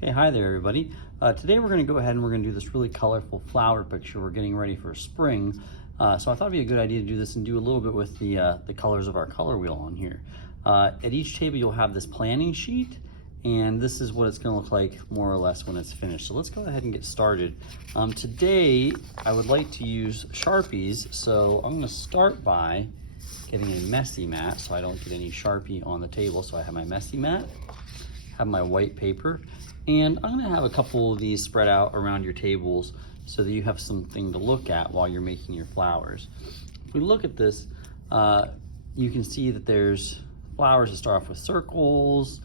Okay, hi there everybody. Today we're going to go ahead and we're going to do this really colorful flower picture. We're getting ready for spring. So I thought it'd be a good idea to do this and do a little bit with the colors of our color wheel on here. At each table you'll have this planning sheet, and this is what it's going to look like more or less when it's finished. So let's go ahead and get started. Today I would like to use Sharpies, so I'm going to start by getting a messy mat so I don't get any Sharpie on the table. So I have my messy mat, have my white paper, and I'm gonna have a couple of these spread out around your tables so that you have something to look at while you're making your flowers. If we look at this, you can see that there's flowers that start off with circles,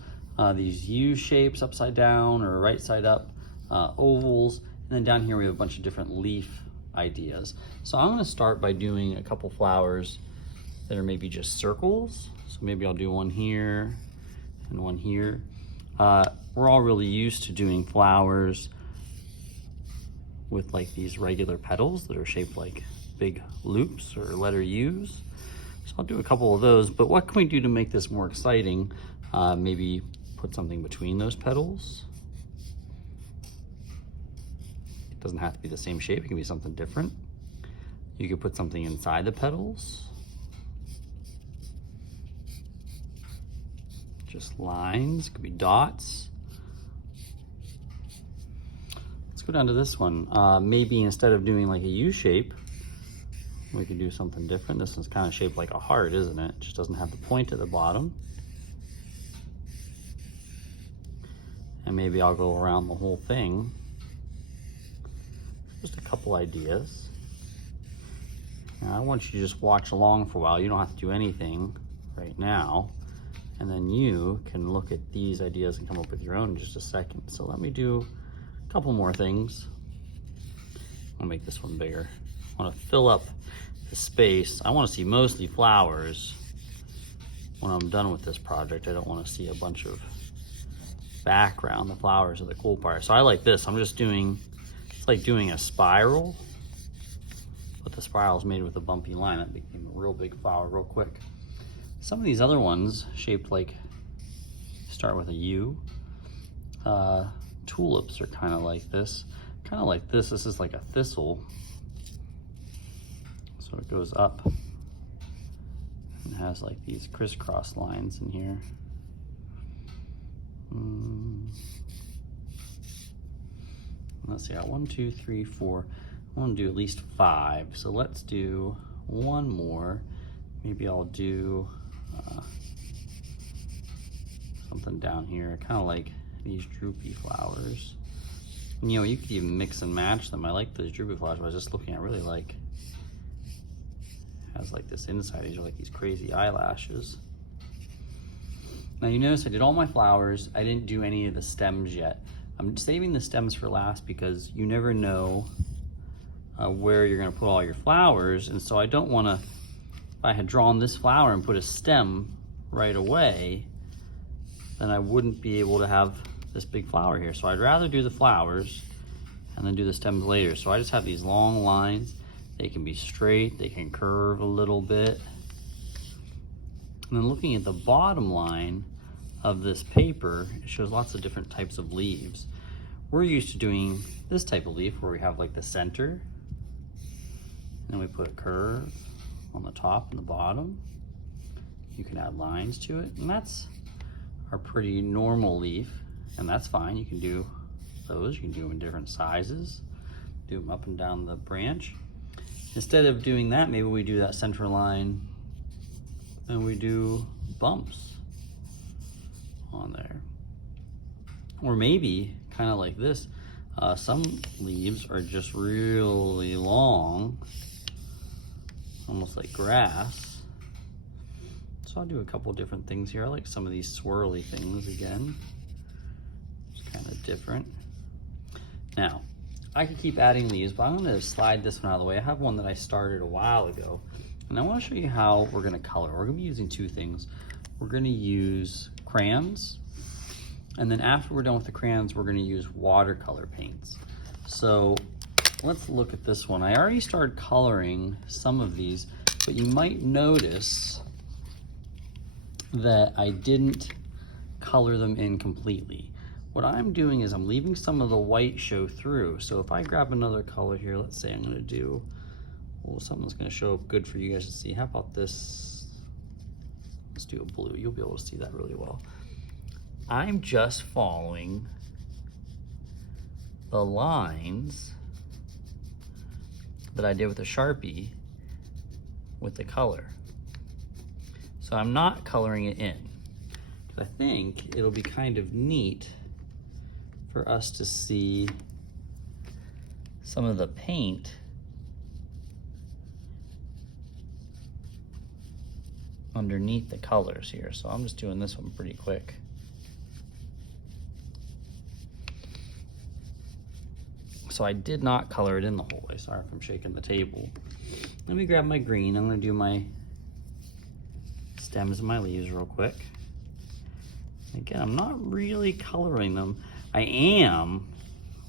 these U shapes upside down or right side up, ovals, and then down here we have a bunch of different leaf ideas. So I'm gonna start by doing a couple flowers that are maybe just circles. So maybe I'll do one here and one here. We're all really used to doing flowers with like these regular petals that are shaped like big loops or letter U's. So I'll do a couple of those, but what can we do to make this more exciting? Maybe put something between those petals. It doesn't have to be the same shape, it can be something different. You could put something inside the petals. Just lines, could be dots. Let's go down to this one. Maybe instead of doing like a U shape, we could do something different. This one's kind of shaped like a heart, isn't it? It just doesn't have the point at the bottom. And maybe I'll go around the whole thing. Just a couple ideas. Now I want you to just watch along for a while. You don't have to do anything right now. And then you can look at these ideas and come up with your own in just a second. So let me do a couple more things. I'll make this one bigger. I want to fill up the space. I want to see mostly flowers when I'm done with this project. I don't want to see a bunch of background. The flowers are the cool part. So I like this. I'm just doing, it's like doing a spiral, but the spiral is made with a bumpy line. That became a real big flower real quick. Some of these other ones shaped like, start with a U. Tulips are kind of like this. Kind of like this. This is like a thistle. So it goes up and has like these crisscross lines in here. Let's see, I got 1, 2, 3, 4. I want to do at least 5. So let's do one more. Maybe I'll do something down here, kind of like these droopy flowers. And, you know, you could even mix and match them. I like those droopy flowers, but I was just looking, I really like, has like this inside, these are like these crazy eyelashes. Now you notice I did all my flowers. I didn't do any of the stems yet. I'm saving the stems for last because you never know where you're gonna put all your flowers. And so I don't wanna, if I had drawn this flower and put a stem right away, then I wouldn't be able to have this big flower here. So I'd rather do the flowers and then do the stems later. So I just have these long lines. They can be straight, they can curve a little bit. And then looking at the bottom line of this paper, it shows lots of different types of leaves. We're used to doing this type of leaf where we have like the center, and we put a curve on the top and the bottom. You can add lines to it, and that's our pretty normal leaf, and that's fine. You can do those, you can do them in different sizes, do them up and down the branch. Instead of doing that, maybe we do that center line and we do bumps on there. Or maybe kind of like this, some leaves are just really long, almost like grass. So I'll do a couple different things here. I like some of these swirly things again. It's kind of different. Now, I could keep adding these, but I'm gonna slide this one out of the way. I have one that I started a while ago, and I wanna show you how we're gonna color. We're gonna be using two things. We're gonna use crayons, and then after we're done with the crayons, we're gonna use watercolor paints. So let's look at this one. I already started coloring some of these, but you might notice that I didn't color them in completely. what I'm doing is I'm leaving some of the white show through. So if I grab another color here, let's say I'm gonna do, well, something that's gonna show up good for you guys to see. How about this? Let's do a blue. You'll be able to see that really well. I'm just following the lines that I did with the Sharpie with the color. So I'm not coloring it in. But I think it'll be kind of neat for us to see some of the paint underneath the colors here. So I'm just doing this one pretty quick. So I did not color it in the whole way. Sorry if I'm shaking the table. Let me grab my green. I'm gonna do my stems and my leaves real quick. Again, I'm not really coloring them. I am,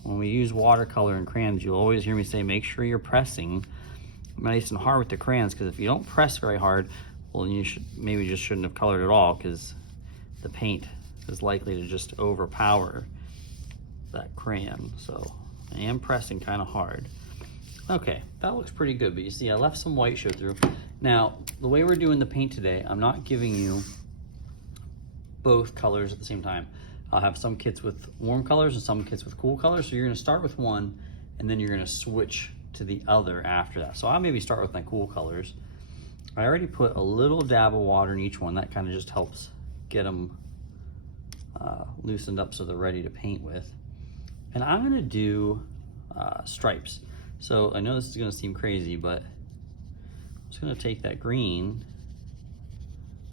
when we use watercolor and crayons, you'll always hear me say, make sure you're pressing nice and hard with the crayons, because if you don't press very hard, well, you maybe just shouldn't have colored at all, because the paint is likely to just overpower that crayon. So I am pressing kind of hard. Okay, that looks pretty good, but you see I left some white show through. Now, the way we're doing the paint today, I'm not giving you both colors at the same time. I'll have some kits with warm colors and some kits with cool colors. So you're gonna start with one and then you're gonna switch to the other after that. So I'll maybe start with my cool colors. I already put a little dab of water in each one. That kind of just helps get them loosened up so they're ready to paint with. And I'm gonna do stripes. So I know this is gonna seem crazy, but I'm just gonna take that green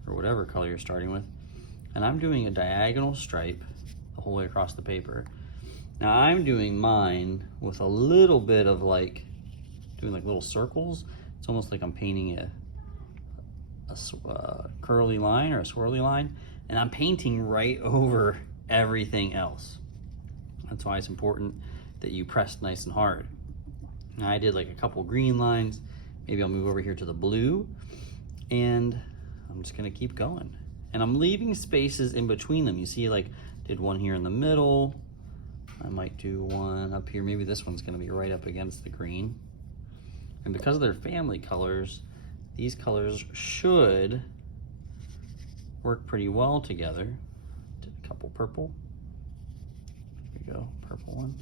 or whatever color you're starting with, and I'm doing a diagonal stripe the whole way across the paper. Now I'm doing mine with a little bit of doing like little circles. It's almost like I'm painting a curly line or a swirly line, and I'm painting right over everything else. That's why it's important that you press nice and hard. Now I did like a couple green lines. Maybe I'll move over here to the blue, and I'm just gonna keep going. And I'm leaving spaces in between them. You see, like, did one here in the middle. I might do one up here. Maybe this one's gonna be right up against the green. And because they're family colors, these colors should work pretty well together. Did a couple purple. There we go, purple one.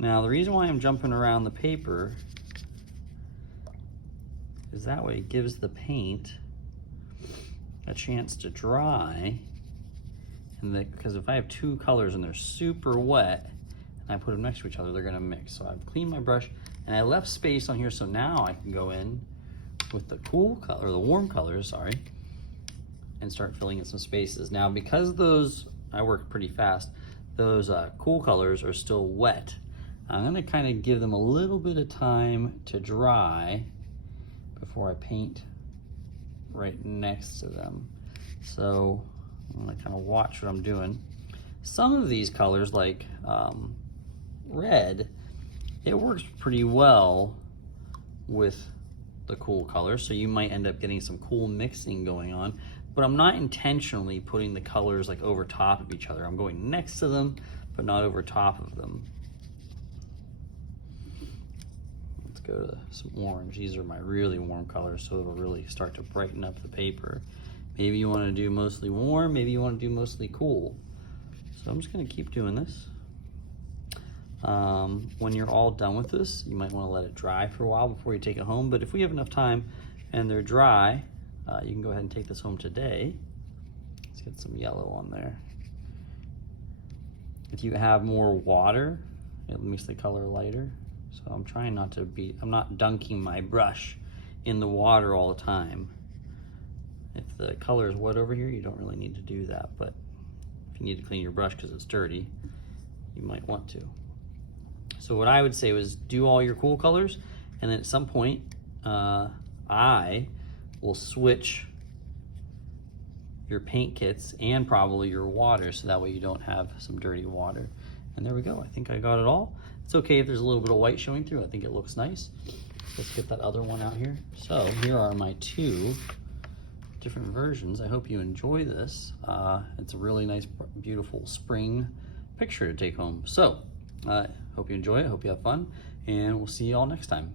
Now, the reason why I'm jumping around the paper is that way it gives the paint a chance to dry, and because if I have two colors and they're super wet and I put them next to each other, they're gonna mix. So I've cleaned my brush and I left space on here, so now I can go in with the cool color, or the warm colors, sorry, and start filling in some spaces. Now, because those, I work pretty fast, those cool colors are still wet, I'm gonna kind of give them a little bit of time to dry before I paint right next to them. So I'm gonna kind of watch what I'm doing. Some of these colors, like red, it works pretty well with the cool colors, so you might end up getting some cool mixing going on, but I'm not intentionally putting the colors like over top of each other. I'm going next to them, but not over top of them. Let's go to some orange. These are my really warm colors, so it'll really start to brighten up the paper. Maybe you want to do mostly warm, maybe you want to do mostly cool. So I'm just going to keep doing this. When you're all done with this, you might want to let it dry for a while before you take it home, but if we have enough time and they're dry, you can go ahead and take this home today. Let's get some yellow on there. If you have more water, it makes the color lighter. So I'm trying not to I'm not dunking my brush in the water all the time. If the color is wet over here, you don't really need to do that, but if you need to clean your brush because it's dirty, you might want to. So what I would say was do all your cool colors, and then at some point, I will switch your paint kits and probably your water, so that way you don't have some dirty water. And there we go, I think I got it all. It's okay if there's a little bit of white showing through, I think it looks nice. Let's get that other one out here. So here are my two different versions. I hope you enjoy this. It's a really nice, beautiful spring picture to take home. So, hope you enjoy it, hope you have fun, and we'll see you all next time.